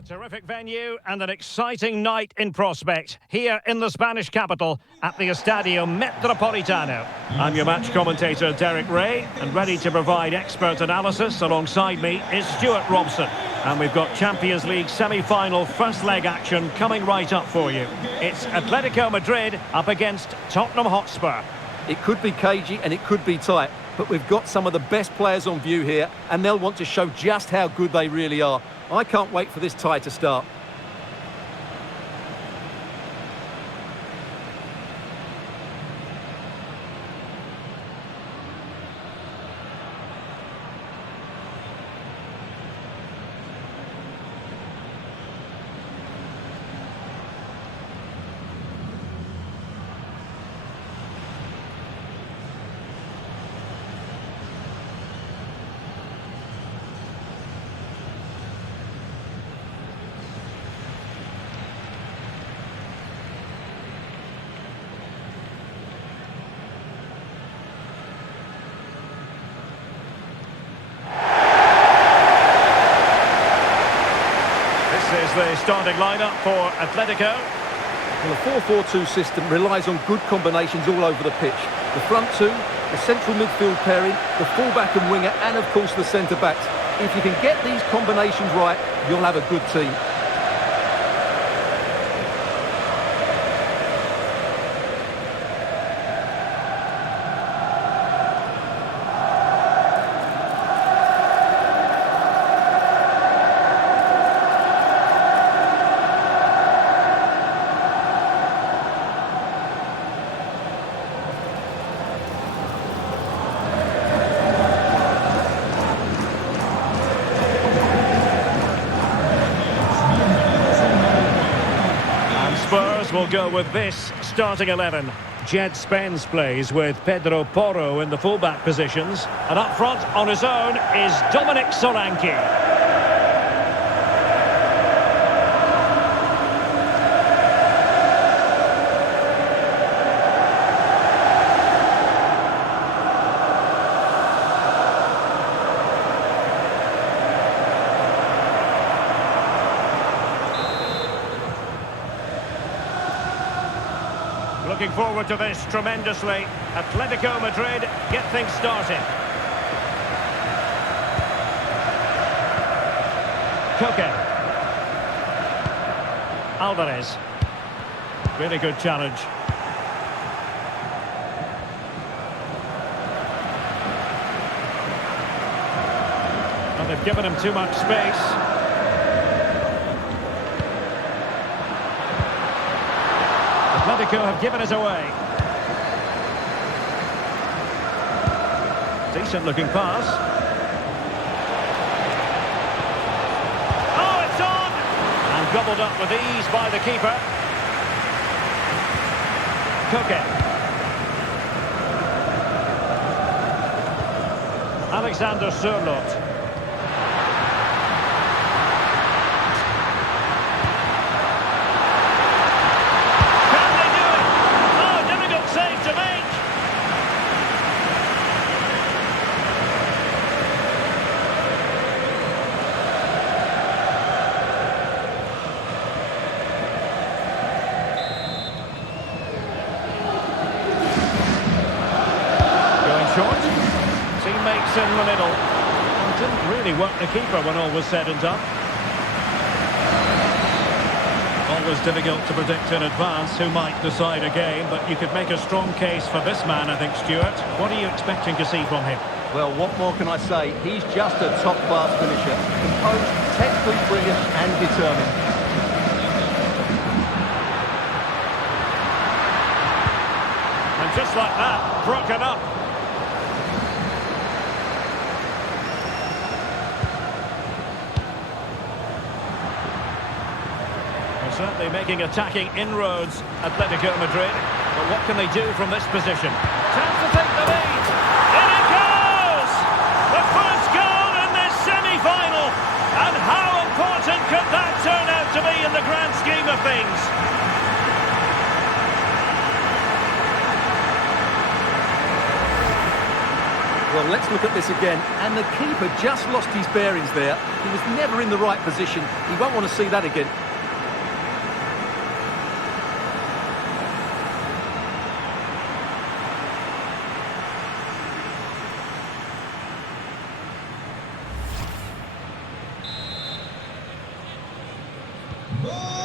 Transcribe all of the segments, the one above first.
A terrific venue and an exciting night in prospect here in the Spanish capital at the Estadio Metropolitano. I'm your match commentator Derek Ray, and ready to provide expert analysis alongside me is Stuart Robson. And we've got Champions League semi-final first leg action coming right up for you. It's Atletico Madrid up against Tottenham Hotspur. It could be cagey and it could be tight, but we've got some of the best players on view here, and they'll want to show just how good they really are. I can't wait for this tie to start. Is the starting lineup for Atletico. Well, the 4-4-2 system relies on good combinations all over the pitch. The front two, the central midfield pairing, the fullback and winger, and of course the centre-backs. If you can get these combinations right, you'll have a good team. Spurs will go with this starting 11. Jed Spence plays with Pedro Porro in the fullback positions. And up front on his own is Dominic Solanke. Looking forward to this tremendously. Atletico Madrid get things started. Koke. Alvarez. Really good challenge. And they've given him too much space. Atletico have given it away. Decent looking pass. Oh, it's on! And gobbled up with ease by the keeper. Koke. Alexander Sørloth. Teammates in the middle. Didn't really work the keeper when all was said and done. Always difficult to predict in advance who might decide a game, but you could make a strong case for this man, I think, Stuart. What are you expecting to see from him? Well, what more can I say? He's just a top-class finisher. Composed, technically brilliant and determined. And just like that, broken up. Certainly making attacking inroads, Atletico Madrid. But what can they do from this position? Chance to take the lead. In it goes! The first goal in this semi-final. And how important could that turn out to be in the grand scheme of things? Well, let's look at this again. And the keeper just lost his bearings there. He was never in the right position. He won't want to see that again.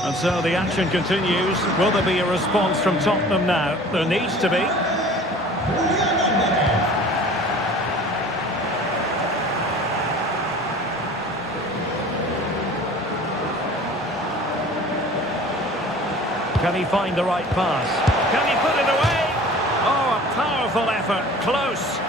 And so the action continues. Will there be a response from Tottenham now? There needs to be. Can he find the right pass? Can he put it away? Oh, a powerful effort. Close.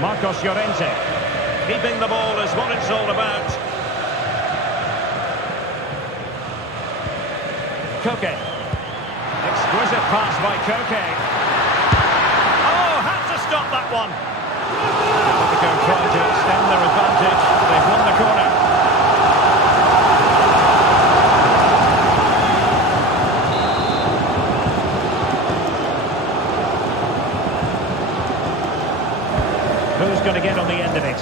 Marcos Llorente. Keeping the ball is what it's all about. Koke. Exquisite pass by Koke. Oh, had to stop that one. Atletico trying to extend their advantage. They've won the corner. Who's going to get on the end of it?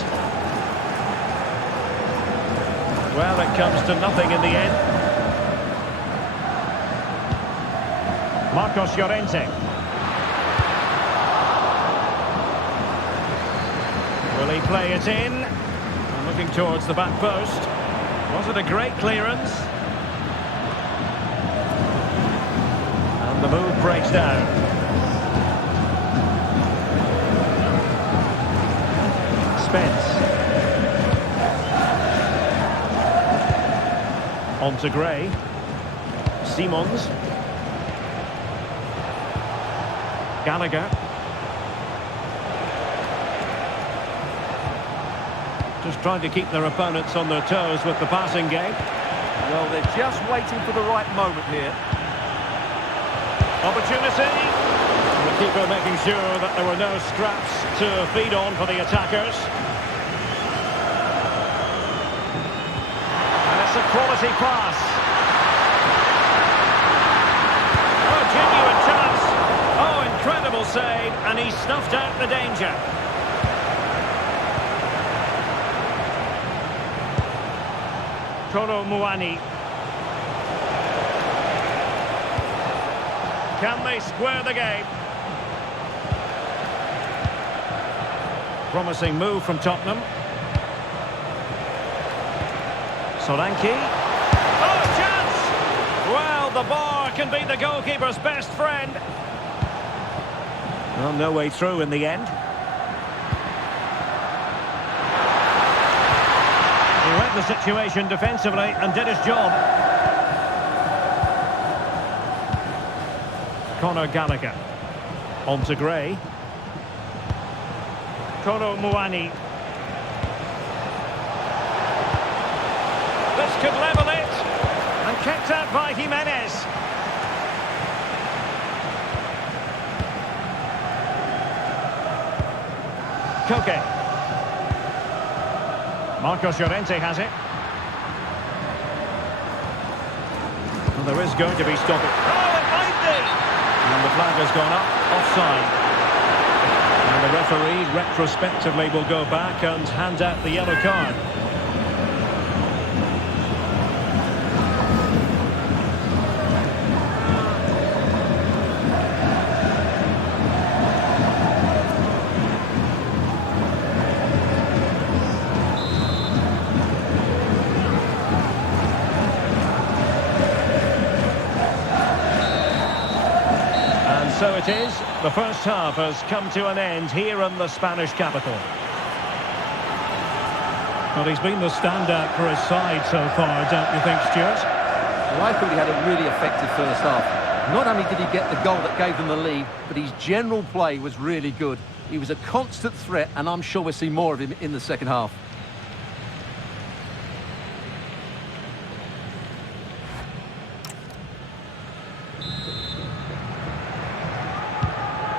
Well, it comes to nothing in the end. Marcos Llorente. Will he play it in? And looking towards the back post. Was it a great clearance? And the move breaks down. Spence. On to Gray. Simons. Gallagher. Just trying to keep their opponents on their toes with the passing game. Well, they're just waiting for the right moment here. Opportunity. The keeper making sure that there were no scraps to feed on for the attackers. And it's a quality pass. Oh, genuine chance. Oh, incredible save. And he snuffed out the danger. Kolo Muani. Can they square the game? Promising move from Tottenham. Solanke. Oh, chance! Well, the bar can be the goalkeeper's best friend. Well, no way through in the end. He read the situation defensively and did his job. Conor Gallagher. On to Gray. Kolo Muani. This could level it. And kept out by Jimenez. Koke. Marcos Llorente has it. And there is going to be stopping. Oh, it might be! And the flag has gone up. Offside. And the referee retrospectively will go back and hand out the yellow card. So it is. The first half has come to an end here in the Spanish capital. Well, he's been the standout for his side so far, don't you think, Stuart? Well, I thought he had a really effective first half. Not only did he get the goal that gave them the lead, but his general play was really good. He was a constant threat, and I'm sure we'll see more of him in the second half.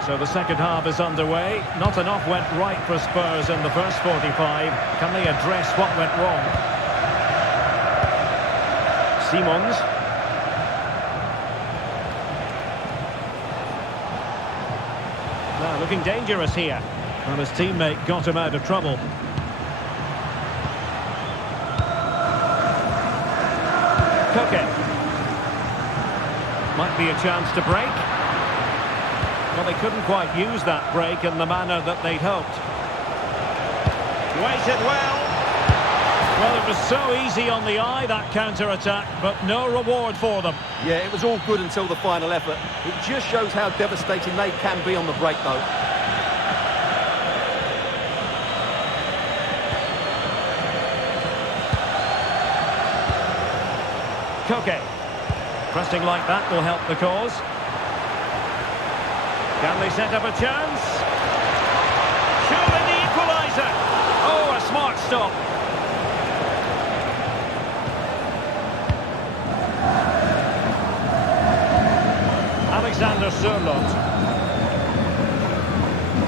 So the second half is underway. Not enough went right for Spurs in the first 45. Can they address what went wrong? Simons. Now looking dangerous here. And his teammate got him out of trouble. Koke. Might be a chance to break. Well, they couldn't quite use that break in the manner that they'd hoped. Waited well. Well, it was so easy on the eye, that counter-attack, but no reward for them. Yeah, it was all good until the final effort. It just shows how devastating they can be on the break, though. Koke. Pressing like that will help the cause. Can they set up a chance? Surely the equaliser. Oh, a smart stop. Alexander Sørloth.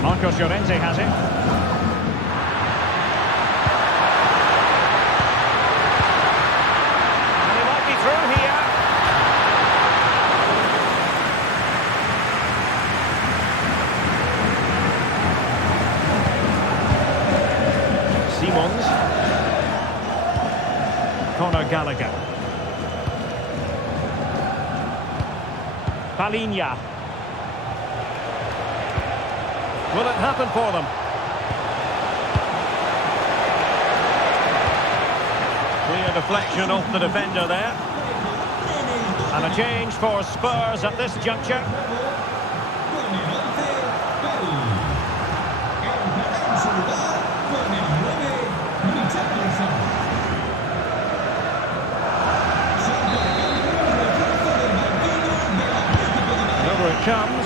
Marcos Llorente has it. And he might be through here. Simons. Conor Gallagher. Palinha. Will it happen for them? Clear deflection off the defender there. And a change for Spurs at this juncture. It comes.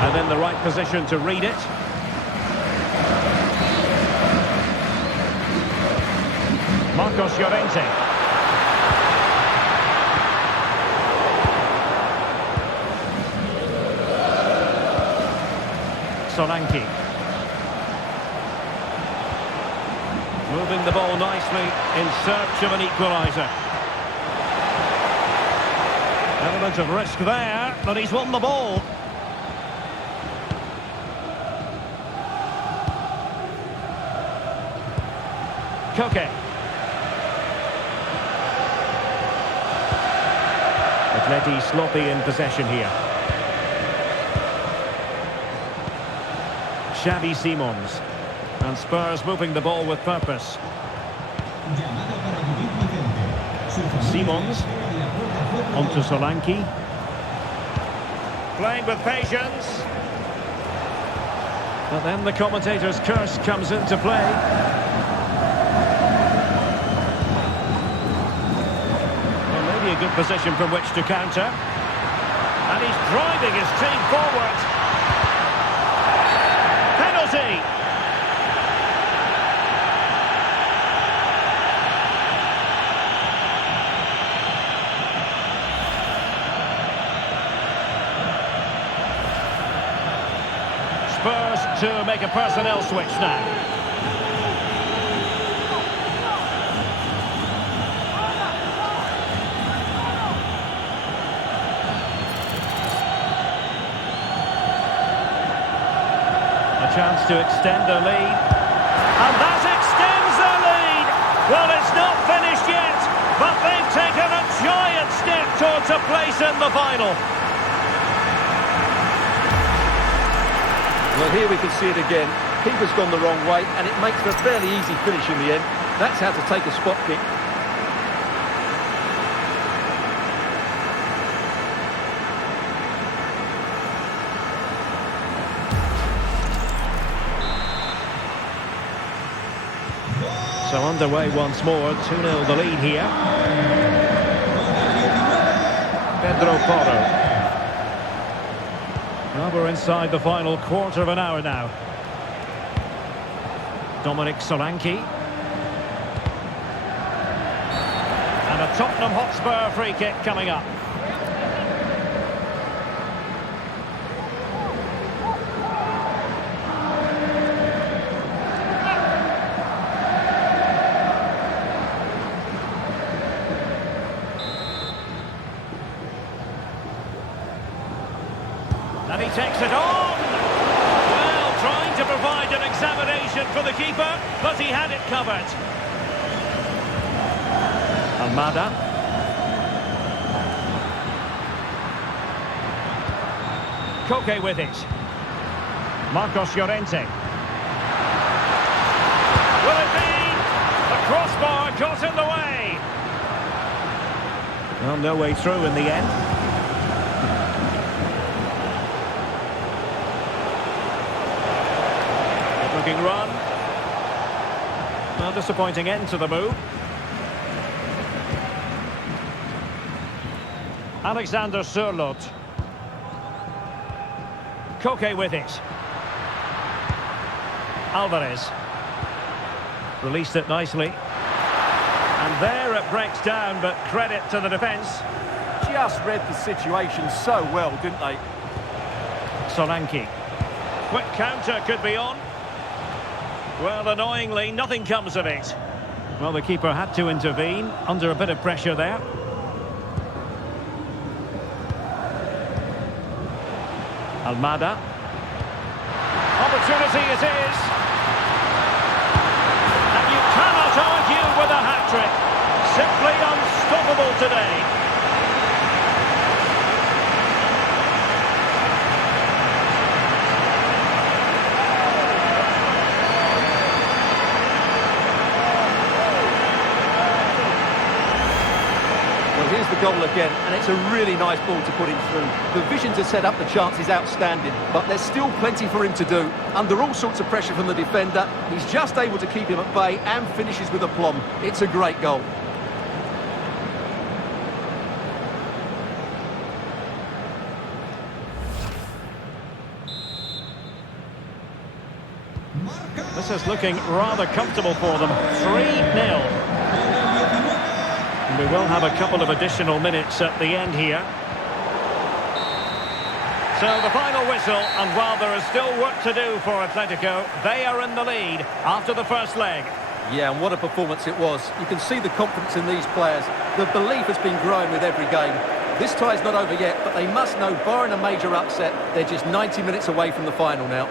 And in the right position to read it. Marcos Llorente. Solanke. Moving the ball nicely in search of an equaliser. Element of risk there, but he's won the ball. Koke. Atleti sloppy in possession here. Xavi Simons. And Spurs moving the ball with purpose. Simons. Onto Solanke. Playing with patience. But then the commentator's curse comes into play. Well, maybe a good position from which to counter. And he's driving his team forward. Penalty! Spurs to make a personnel switch now. A chance to extend the lead. And that extends the lead! Well, it's not finished yet, but they've taken a giant step towards a place in the final. Well, here we can see it again. Keeper's gone the wrong way, and it makes a fairly easy finish in the end. That's how to take a spot kick. So underway once more, 2-0 the lead here. Pedro Porro. Well, we're inside the final quarter of an hour now. Dominic Solanke. Tottenham Hotspur free kick coming up. And he takes it on. Well, trying to provide an examination for the keeper, but he had it covered. Almada. Koke with it. Marcos Llorente. Will it be? The crossbar got in the way. Well, no way through in the end. Looking run. A disappointing end to the move. Alexander Sørloth. Koke with it. Alvarez. Released it nicely. And there it breaks down, but credit to the defence. Just read the situation so well, didn't they? Solanke. Quick counter could be on. Well, annoyingly, nothing comes of it. Well, the keeper had to intervene, under a bit of pressure there. Almada. Opportunity it is. And you cannot argue with a hat-trick. Simply unstoppable today. Here's the goal again, and it's a really nice ball to put him through. The vision to set up the chance is outstanding, but there's still plenty for him to do. Under all sorts of pressure from the defender, he's just able to keep him at bay and finishes with aplomb. It's a great goal. This is looking rather comfortable for them. 3-0. We will have a couple of additional minutes at the end here. So the final whistle, and while there is still work to do for Atletico, they are in the lead after the first leg. Yeah, and what a performance it was. You can see the confidence in these players. The belief has been growing with every game. This tie's not over yet, but they must know, barring a major upset, they're just 90 minutes away from the final now.